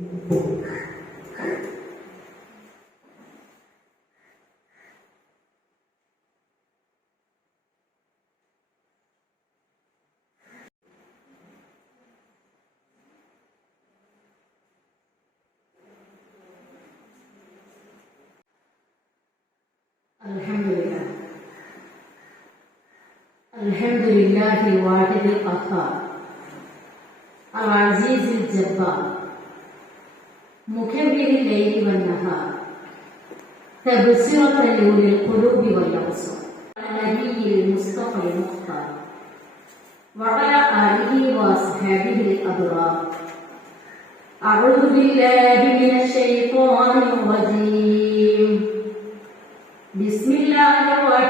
الحمد لله الحمد لله الواحد القهار العزيز الجبار۔ مكبر الليل والنهار تبصرة لأولي القلوب والأبصار النبي المصطفى المختار وعلى آله وأصحابه الأبرار أعوذ بالله من الشيطان الرجيم بسم الله الرحمن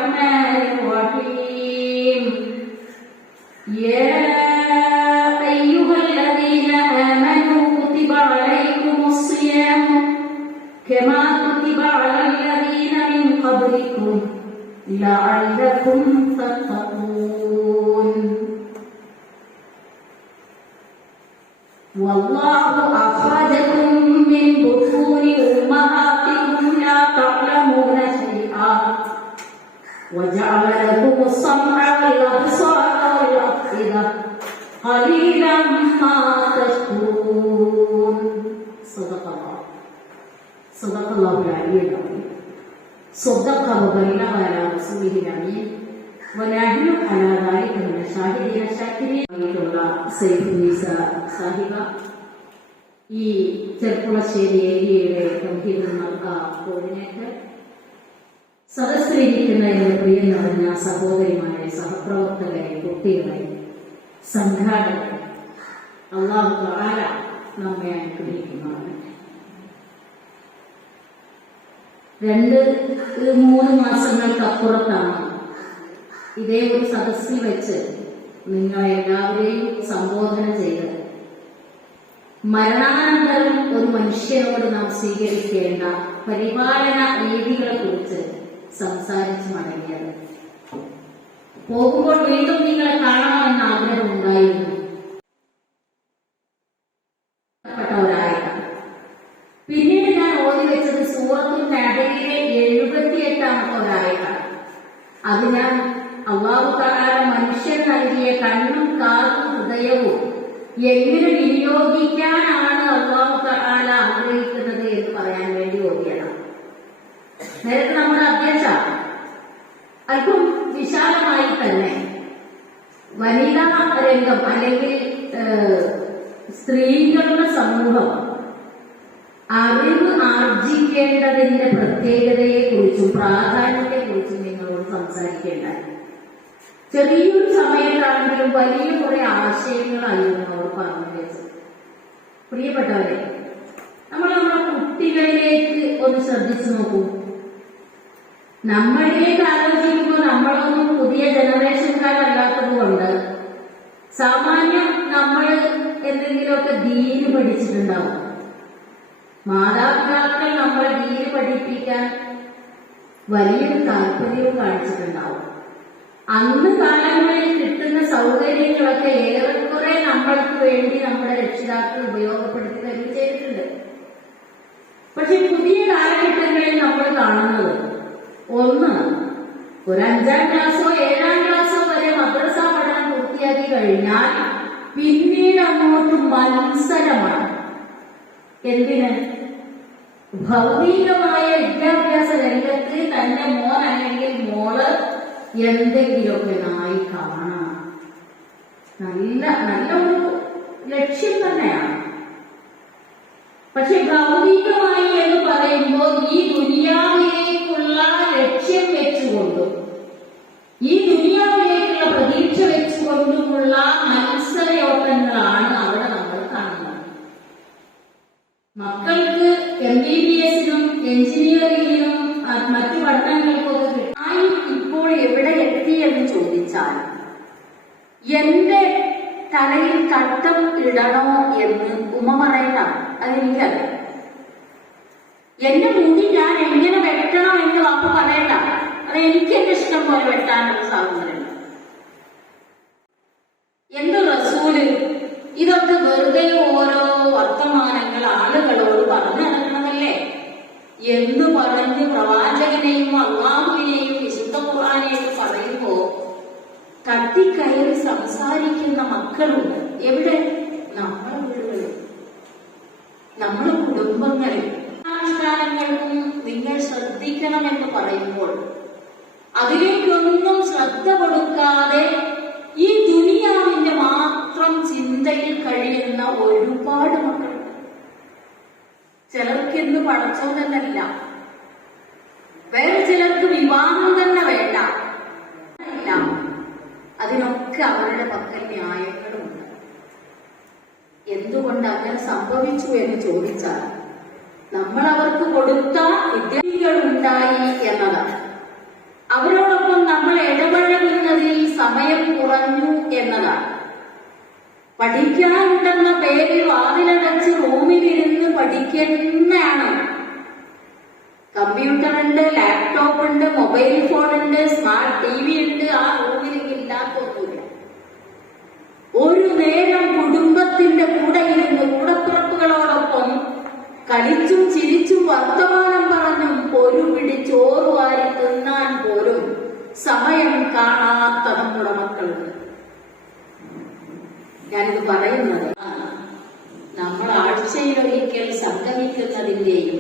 قليلا ما تشكرون صدق الله صدق الله العلي العظيم صدق وبلغ على رسوله الأمين ونحن على ذلك من الشاهدين الشاكرين ആയിട്ടുള്ള സൈഫ് നീസ സാഹിബ ഈ ചെർപ്പുളശ്ശേരി ഏരിയയുടെ ഗംഭീര കോർഡിനേറ്റർ സദസ്സിലിരിക്കുന്ന എന്റെ പ്രിയം നിറഞ്ഞ സഹോദരിമാരെ സഹപ്രവർത്തകരെ കുട്ടികളെ സംഘാടകരെ അള്ളാഹു താര നമ്മെ അനുഗ്രഹിക്കുന്നതാണ് രണ്ട് മൂന്ന് മാസങ്ങൾക്കപ്പുറത്താണ് ഇതേ ഒരു സദസ്സിൽ വെച്ച് നിങ്ങളെ എല്ലാവരെയും സംബോധന ചെയ്തത്. മരണാനന്തരം ഒരു മനുഷ്യനോട് നാം സ്വീകരിക്കേണ്ട പരിപാലന രീതികളെ കുറിച്ച് സംസാരിച്ചു മടങ്ങിയത്. പോകുമ്പോൾ വീണ്ടും നിങ്ങളെ കാണണമെന്ന് പ്പെട്ടവരായിട്ടാണ്. പിന്നീട് ഞാൻ ഓതി വെച്ചത് സൂറത്തുൽ നഹലിലെ എഴുപത്തിയെട്ടാമത്തെ ഒരായത്താണ് അത് ഞാൻ അള്ളാഹു താല മനുഷ്യൻ നൽകിയ കണ്ണും കാതും ഹൃദയവും എങ്ങനെ വിനിയോഗിക്കാനാണ് അള്ളാഹു താല ആഗ്രഹിക്കുന്നത് എന്ന് പറയാൻ വേണ്ടി ഓതിയതാണ് നേരത്തെ നമ്മുടെ അധ്യക്ഷ അല്പം വിശാലമായി തന്നെ വനിതാ രംഗം അല്ലെങ്കിൽ സ്ത്രീകളുടെ സമൂഹം അറിവ് ആർജിക്കേണ്ടതിന്റെ പ്രത്യേകതയെ കുറിച്ചും പ്രാധാന്യത്തെ കുറിച്ചും നിങ്ങളോട് സംസാരിക്കേണ്ടായി ചെറിയൊരു സമയത്താണെങ്കിലും വലിയ കുറെ ആശയങ്ങളായിരുന്നു അവർ പറഞ്ഞു വെച്ചത്. പ്രിയപ്പെട്ടവരെ നമ്മൾ നമ്മുടെ കുട്ടികളിലേക്ക് ഒന്ന് ശ്രദ്ധിച്ചു നോക്കൂ. നമ്മളിലേക്ക് ആലോചിക്കുമ്പോൾ നമ്മളൊന്നും പുതിയ ജനറേഷൻകാരല്ലാത്തതുകൊണ്ട് സാമാന്യം നമ്മൾ എന്തെങ്കിലുമൊക്കെ ദീന് പഠിച്ചിട്ടുണ്ടാവും. മാതാപിതാക്കൾ നമ്മൾ ദീന് പഠിപ്പിക്കാൻ വലിയൊരു താല്പര്യവും കാണിച്ചിട്ടുണ്ടാവും. അന്ന് കാലങ്ങളിൽ കിട്ടുന്ന സൗകര്യങ്ങളൊക്കെ ഏറെക്കുറെ നമ്മൾക്ക് വേണ്ടി നമ്മുടെ രക്ഷിതാക്കൾ ഉപയോഗപ്പെടുത്തി തന്നെ ചെയ്തിട്ടുണ്ട്. പക്ഷെ പുതിയ കാലഘട്ടങ്ങളിൽ നമ്മൾ കാണുന്നത് ഒന്ന് ഒരു അഞ്ചാം ക്ലാസ്സോ കഴിഞ്ഞാൽ പിന്നീട് അങ്ങോട്ട് മത്സരമാണ്. എന്തിന്? ഭൗതികമായ വിദ്യാഭ്യാസ രംഗത്ത് തന്റെ മോൻ അല്ലെങ്കിൽ മോൾ എന്തെങ്കിലുമൊക്കെ നായി കാണണം. നല്ല നല്ല ഒരു ലക്ഷ്യം തന്നെയാണ്. പക്ഷെ ഭൗതികമായി എന്ന് പറയുമ്പോൾ ഈ എന്റെ തലയിൽ തട്ടം ഇടണോ എന്ന് ഉമ്മ പറയണം അതെനിക്കറിയാം എന്റെ മുടി ഞാൻ എങ്ങനെ വെട്ടണം എന്ന് വാക്ക് പറയണ്ട അത് എനിക്ക് എന്റെ ഇഷ്ടം പോലെ വെട്ടാനുള്ള സംസാരിക്കുന്ന മക്കളുണ്ട്. എവിടെ? നമ്മുടെ വീടുകളിൽ. നമ്മുടെ കുടുംബങ്ങളിൽ. അനുഷ്ഠാനങ്ങൾക്കും നിങ്ങൾ ശ്രദ്ധിക്കണമെന്ന് പറയുമ്പോൾ അതിലേക്കൊന്നും ശ്രദ്ധ കൊടുക്കാതെ ഈ ദുനിയാവിന്റെ മാത്രം ചിന്തയിൽ കഴിയുന്ന ഒരുപാട് മക്കളുണ്ട്. ചിലർക്ക് ഇന്ന് പഠിച്ചോന്നല്ല വേറെ ചിലർക്ക് വിവാഹം തന്നെ അവരുടെ പക്കൽ ന്യായങ്ങളുണ്ട് എന്തുകൊണ്ട് അങ്ങനെ സംഭവിച്ചു എന്ന് ചോദിച്ചാൽ നമ്മൾ അവർക്ക് കൊടുത്ത വിദ്യാർത്ഥികൾ ഉണ്ടായി എന്നതാണ്. അവരോടൊപ്പം നമ്മൾ ഇടപഴകുന്നതിൽ സമയം കുറഞ്ഞു എന്നതാണ്. പഠിക്കാനുണ്ടെന്ന പേരിൽ വാതിലടച്ച് റൂമിലിരുന്ന് പഠിക്കുന്നതാണ്. കമ്പ്യൂട്ടർ ഉണ്ട് ലാപ്ടോപ്പ് ഉണ്ട് മൊബൈൽ ഫോൺ ഉണ്ട് സ്മാർട്ട് ടി വി ഉണ്ട് ആ റൂമിൽ ഇല്ലാത്തൊന്നുമില്ല ഒരു നേരം കുടുംബത്തിന്റെ കൂടെ ഇരുന്ന് കൂടപ്പിറപ്പുകളോടൊപ്പം കളിച്ചും ചിരിച്ചും വർത്തമാനം പറഞ്ഞും ഒരു പിടി ചോറ് വാരി തിന്നാൻ പോലും സമയം കാണാത്ത നമ്മുടെ മക്കളുണ്ട് ഞാനിത് പറയുന്നത് നമ്മൾ ആഴ്ചയിലൊരിക്കൽ സംഗമിക്കുന്നതിന്റെയും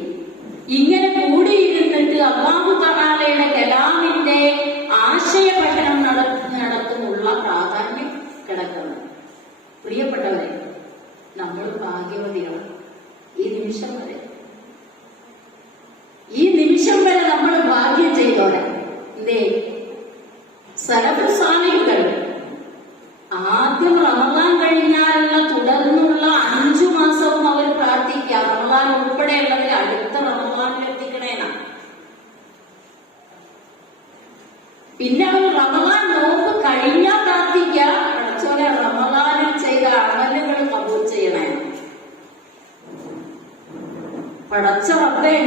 ഇങ്ങനെ പ്രിയപ്പെട്ടവരെ നമ്മൾ ഭാഗ്യവതികളാണ് ഈ നിമിഷം വരെ. ഈ നിമിഷം വരെ നമ്മൾ ഭാഗ്യം ചെയ്തോടെ എന്തേ സലഫ് സ്വാമികൾ ആദ്യം റമദാൻ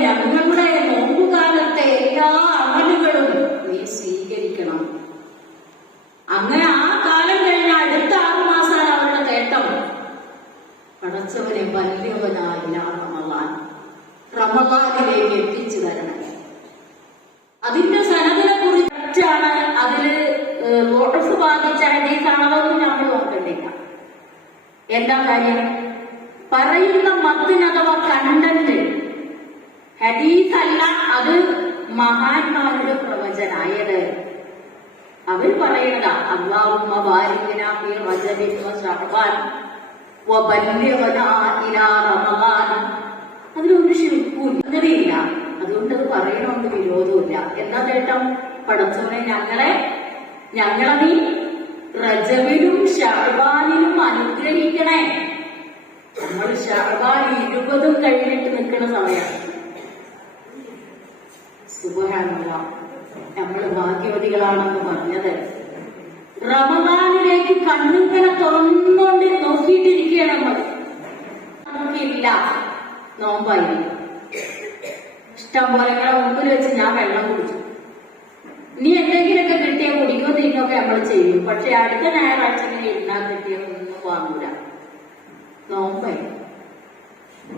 ഞങ്ങളുടെ നോമ്പുകാലത്തെ എല്ലാ അമലുകളും നീ സ്വീകരിക്കണം. അങ്ങനെ ആ കാലം കഴിഞ്ഞ അടുത്ത ആറു അവരുടെ നേട്ടം. പടച്ചവനെ വലിയവനായില്ല റമദാൻ റമദാനിലേക്ക് എത്തിച്ചു തരണം. അതിന്റെ സനതിനെ കുറിച്ചാണ് അതിൽ വോട്ടസ് ബാധിച്ച ഹദീസാണതൊന്നും നമ്മൾ നോക്കണ്ടില്ല എന്താ കാര്യം? പറയുന്ന മത്തിന് അഥവാ കണ്ടന്റ് ഹദീസ് അല്ല അത് മഹാന്മാരുടെ പ്രവചനായത്. അവർ പറയണതാ അതിലൊരു അതുകൊണ്ട് അത് പറയണമെന്ന് വിരോധമില്ല എന്താ കേട്ടോ പടച്ചവനെ ഞങ്ങളെ ഞങ്ങളെ നീ റജബിലും ഷർബാനിലും അനുഗ്രഹിക്കണേ. നമ്മൾ ഷർബാൻ ഇരുപതും കഴിഞ്ഞിട്ട് നിൽക്കുന്ന സമയമാണ്. സുബഹാനുള്ള നമ്മൾ ഭാഗ്യവതികളാണെന്ന് പറഞ്ഞത്. റമദാനിലേക്ക് കണ്ണിങ്ങനെ തുറന്നുകൊണ്ട് നോക്കിയിട്ടിരിക്കുകയാണ് നമ്മൾ. നമുക്കില്ല. നോമ്പായി. ഇഷ്ടം പോലെ ഞങ്ങളെ മുമ്പിൽ വെച്ച് ഞാൻ വെള്ളം കുടിച്ചു. ഇനി എന്തെങ്കിലുമൊക്കെ കിട്ടിയാൽ കുടിക്കോ തിന്നൊക്കെ നമ്മൾ ചെയ്യും. പക്ഷെ അടുത്ത ഞായറാഴ്ച ഇങ്ങനെ ഇരുന്നാൽ കിട്ടിയൊന്നും വാങ്ങൂല നോമ്പായി.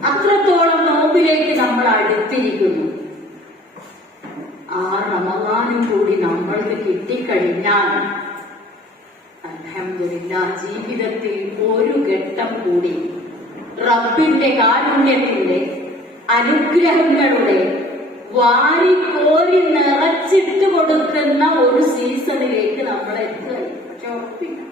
അത്രത്തോളം നോമ്പിലേക്ക് നമ്മൾ അടുത്തിരിക്കുന്നു. ആ റമദാനും കൂടി നമ്മൾക്ക് കിട്ടിക്കഴിഞ്ഞാൽ അലഹമില്ല ജീവിതത്തിൽ ഒരു ഘട്ടം കൂടി റബ്ബിന്റെ കാരുണ്യത്തിന്റെ അനുഗ്രഹങ്ങളുടെ വാരിക്കോരി നിറച്ചിട്ട് കൊടുക്കുന്ന ഒരു സീസണിലേക്ക് നമ്മൾ എത്തുകയും പക്ഷെ ഉറപ്പില്ല